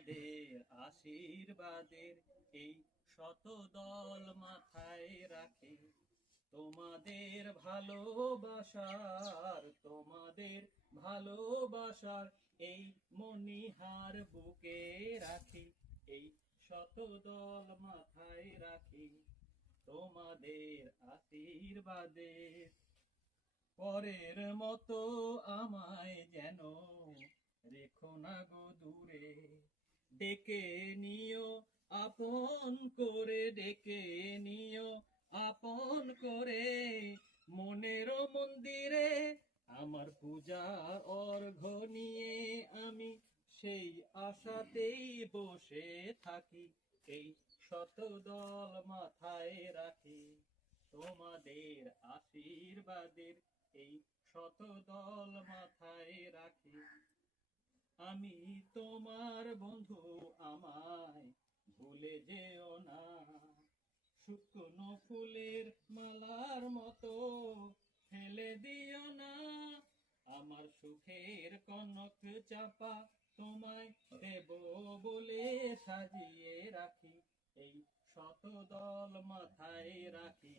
তোমাদের আশীর্বাদের এই শতদল মাথায় রাখে, তোমাদের ভালোবাসার এই মণিহার বুকে রাখি, এই শতদল মাথায় রাখি তোমাদের আশীর্বাদের। পরের মতো আমায় যেন রেখো না গো দূরে, ডেকে নিও আপন করে, ডেকে নিও আপন করে, মনের মন্দিরে আমার পূজার অর্ঘ্য নিয়ে আমি সেই আশাতেই বসে থাকি, এই শতদল মাথায় রাখি তোমাদের আশীর্বাদের এই শতদল মাথায় রাখি। আমি তোমার বন্ধু, আমায় ভুলে যেও না, শুকনো ফুলের মালার মতো ফেলে দিও না, আমার সুখের কনক চাপা তোমায় দেব বলে সাজিয়ে রাখি, এই শতদল মাথায় রাখি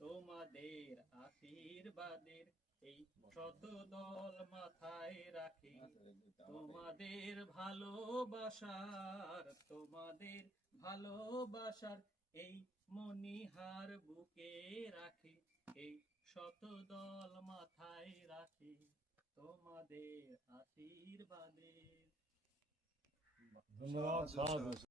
তোমাদের আশীর্বাদের এই শতদল মাথায় রাখি, তোমাদের ভালোবাসার এই মণিহার বুকে রাখি, এই শতদল মাথায় রাখি তোমাদের আশীর্বাদের। ধন্যবাদ।